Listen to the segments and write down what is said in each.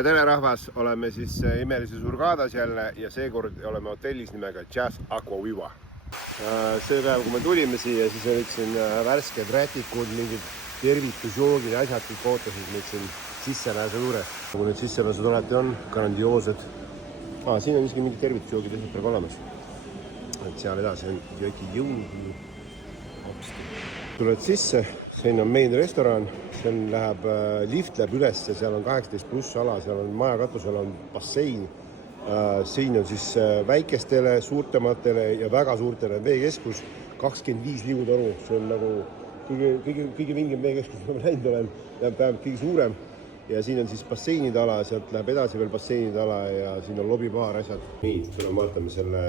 Tere rahvas, oleme siis imelises Hurgadas jälle ja seekord oleme hotellis nimega Jazz Aqua Viva. See päev, kui me tulime siia, siis olid siin värsked rätikud, mingid tervitusjoogid ja asjad, kõik ootasid meid siin sissepääsu juures. Nagu need sissepääsud alati on, grandioossed. Siin on isegi mingid tervitusjoogid lihtsalt praegu olemas. Et seal edasi on jõki jõugi. Tuled sisse, siin on main restoran, seal läheb, lift läheb üles, seal on 18+ ala, seal on maja katusel on bassein. Siin on siis väikestele, suurtematele ja väga suurtele veekeskus, 25 liigutoru, see on nagu kõige vingem veekeskus, ma läinud olen, vähemalt kõige suurem. Ja siin on siis basseinide ala, sealt läheb edasi veel basseinide ala ja siin on lobibaar asjad. Nii, täna vaatame selle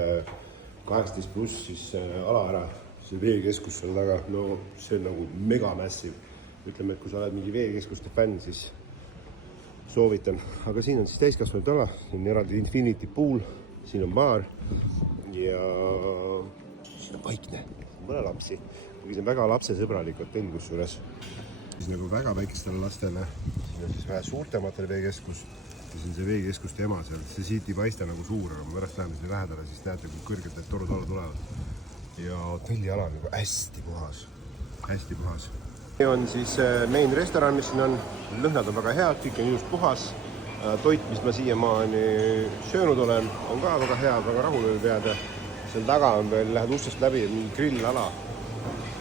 18+ siis ala ära. See veekeskus on taga, no see on nagu mega massive. Ütleme, et kui sa oled mingi veekeskuste fänn, siis soovitan. Aga siin on siis täiskasvanud ala, siin on eraldi infinity pool, siin on baar ja siin on vaikne, mõne lapsi. Kuigi see on väga lapsesõbralik hotell kusjuures. Siis nagu väga väikestele lastele, siin on siis vähe suurtematele veekeskus. Ja siin see veekeskuste ema seal, see siit ei paista nagu suur, aga ma pärast läheme sinna lähedale, siis näete, kui kõrgelt need torud alla tulevad. Ja hotelli ala on nagu hästi puhas, hästi puhas. See on siis main restoran, mis siin on. Lõhnad on väga head, kõik on just puhas. Toit, mis ma siiamaani söönud olen, on ka väga hea, väga rahul võib jääda. Seal taga on veel, lähed ustest läbi, mingi grillala.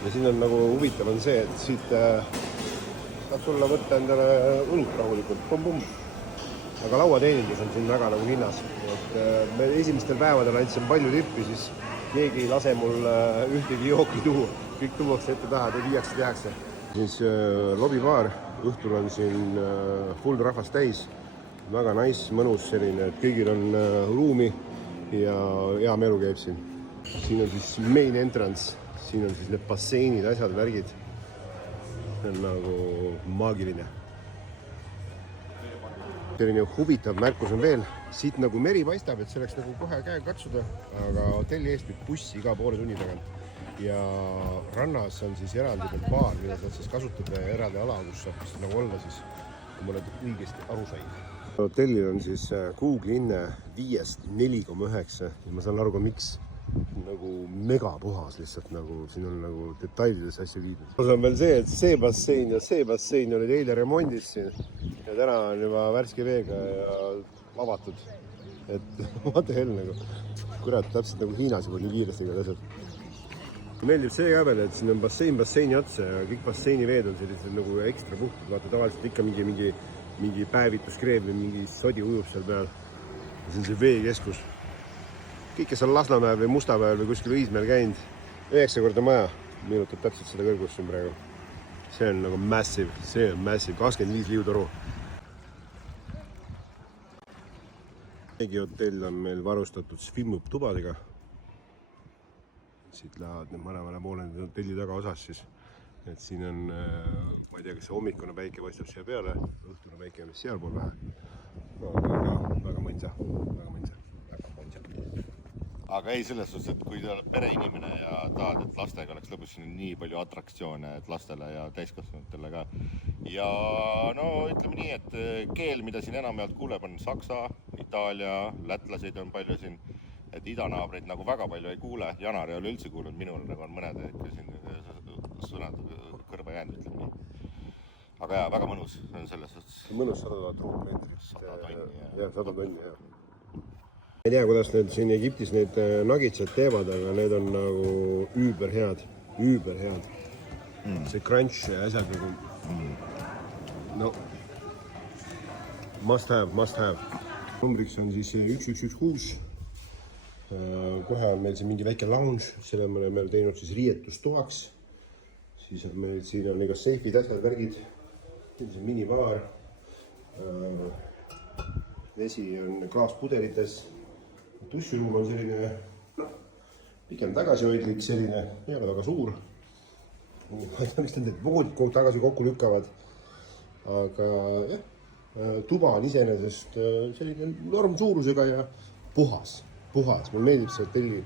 Ja siin on nagu huvitav on see, et siit saab sulle võtta endale õlut rahulikult. Pum-pum. Aga lauateenindus on siin väga nagu hinnas. Et me esimestel päevadel andsin palju tippi, siis keegi ei lase mul ühtegi jooki tuua. Kõik tuuakse ette taha, tehakse. Siis lobibaar, õhtul on siin full rahvast täis. Väga nice, mõnus selline, et kõigil on ruumi ja hea meelu käib siin. Siin on siis main entrance, siin on siis need basseinid, asjad, värgid. See on nagu maagiline. Selline huvitav märkus on veel, siit nagu meri paistab, et see oleks nagu kohe käega katsuda, aga hotelli eest nüüd bussi iga poole tunni tagant. Ja rannas on siis eraldi baar, mida saad siis kasutada ja eraldi ala, kus saab siis nagu olla siis, kui ma nüüd õigesti aru sain. Hotellil on siis Google hinne 5-st 4,9 ja ma saan aru ka miks. Nagu mega puhas lihtsalt, nagu siin on nagu detailides asju viidud. See on veel see, et see bassein olid eile remondis siin ja täna on juba värske veega ja avatud. Et what the hell nagu, kurat, täpselt nagu Hiinas juba nii kiiresti ka asjad. Meeldib see ka veel, et siin on basseini otsa ja kõik basseini veed on sellised nagu ekstra puhtad. Vaata tavaliselt ikka mingi päevituskreem või mingi sodi ujub seal peal. Ja see on see veekeskus. Kõik, kes on Lasnamäel või Mustamäel või kuskil Õismäel käinud, 9 korda maja, minutab täpselt seda kõrgust siin praegu. See on nagu massive, 25 liiutoru. Hotell on meil varustatud swim-up tubadega. Siit lähevad need mõlemale poole hotelli taga osas siis. Et siin on, ma ei tea, kas see hommikune päike paistab siia peale, õhtune päike on seal pool vähe. Väga mõnsa. Aga ei selles suhtes, et kui te oled pereinimene ja tahad, et lastega oleks lõbus, siin on nii palju atraktsioone, et lastele ja täiskasvanutele ka. Ja no ütleme nii, et keel, mida siin enamjaolt kuuleb, on saksa, itaalia, lätlaseid on palju siin, et idanaabreid nagu väga palju ei kuule. Janar ei ole üldse kuulnud, minul nagu on mõned ikka siin sõnad kõrva jäänud, ütleme nii. Aga jaa, väga mõnus on selles suhtes. Mõnus 100 000 ruutmeetrit. 100 tonni. Jah, 100 tonni, jah. Ei tea, kuidas need siin Egiptis need nugitsad teevad, aga need on nagu üüber head. See crunch ja asjad nagu, no, must have. Numbriks on siis 1116. Kohe on meil siin mingi väike lounge, selle me oleme teinud siis riietustoaks. Siis on meil siin on iga seifid, asjad, värgid. Siin on minibaar. Vesi on klaaspudelites. Duširuum on selline, pigem tagasihoidlik selline, ei ole väga suur. Ma ei tea, miks need voodid tagasi kokku lükkavad. Aga jah, tuba on iseenesest selline normsuurusega ja puhas. Mulle meeldib see hotelli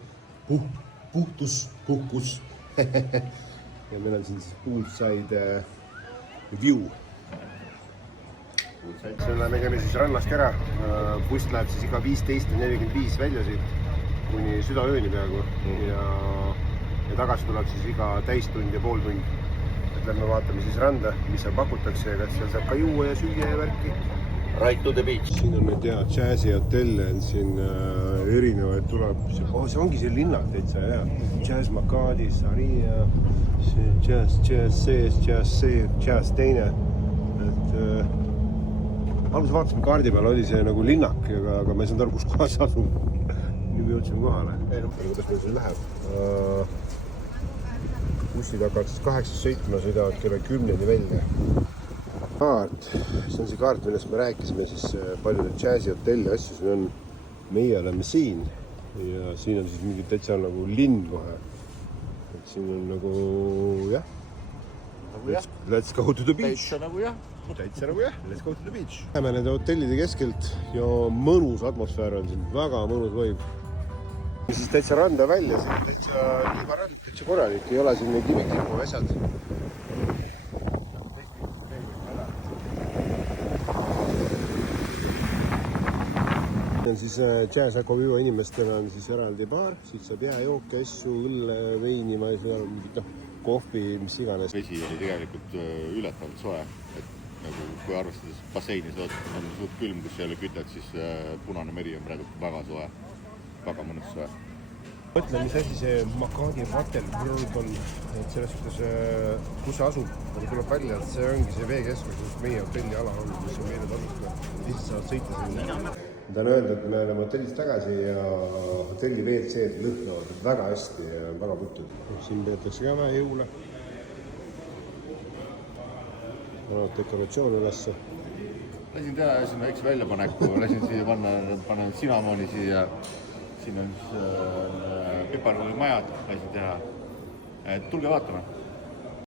puhkus. Ja meil on siin poolside view. selle me käime siis rannast ära. Buss läheb siis iga 15:45 välja siit kuni südaööni peaaegu ja tagasi tuleb siis iga täistund ja pool tund. Et lähme vaatame siis randa, mis seal pakutakse ja kas seal saab ka juua ja süüa ja värki. Right to the beach. Siin on need džässi hotelle on siin erinevaid, tuleb, see ongi see linnak täitsa hea. Jazz Makadi, Saria, jazz sees, jazz teine. Alguses vaatasime kaardi peal, oli see nagu linnak, aga ma ei saanud aru, kus kohas asub. Nüüd me jõudsime kohale. Kuidas meil siin läheb? Bussid hakkavad siis 8 sõitma, sõidavad kella 10 välja. Kaart, see on see kaart, millest me rääkisime, siis paljude džässi hotelli asju siin on. Meie oleme siin ja siin on siis mingi täitsa nagu linn kohe. Et siin on nagu, jah. Let's go to the beach. Täitsa nagu jah. Täitsa nagu jah, let's go to the beach. Läheme nende hotellide keskelt ja mõnus atmosfäär on siin, väga mõnus võib. Siis täitsa randa välja, siin täitsa liivarand, täitsa korralik, ei ole siin need kiviklipu asjad. On siis Jazz Aquaviva inimestel on siis eraldi baar, siit saab jääjooke, asju, õlle, veini, ma ei saa mingit kohvi, mis iganes. Vesi oli tegelikult ületavalt soe, et nagu kui arvestades basseinis on suht külm, kus ei ole kütet, siis Punane meri on praegu väga soe, väga mõnus soe. Mõtle, mis asi see Makadi Hotel World on, et selles suhtes, kus see asub, nagu tuleb välja, et see ongi see veekeskus, kus meie hotelli ala on, mis on meile tasuta, lihtsalt saavad sõita sinna. Ma tahan öelda, et me oleme hotellist tagasi ja hotelli WC-d lõhnavad väga hästi ja väga putud. Siin peetakse ka vähe jõule. Annavad dekoratsioon ülesse. Lasin teha siin väikse väljapaneku, lasin siia panen sinamooni siia. Siin on piparmajad, lasin teha. Tulge vaatama.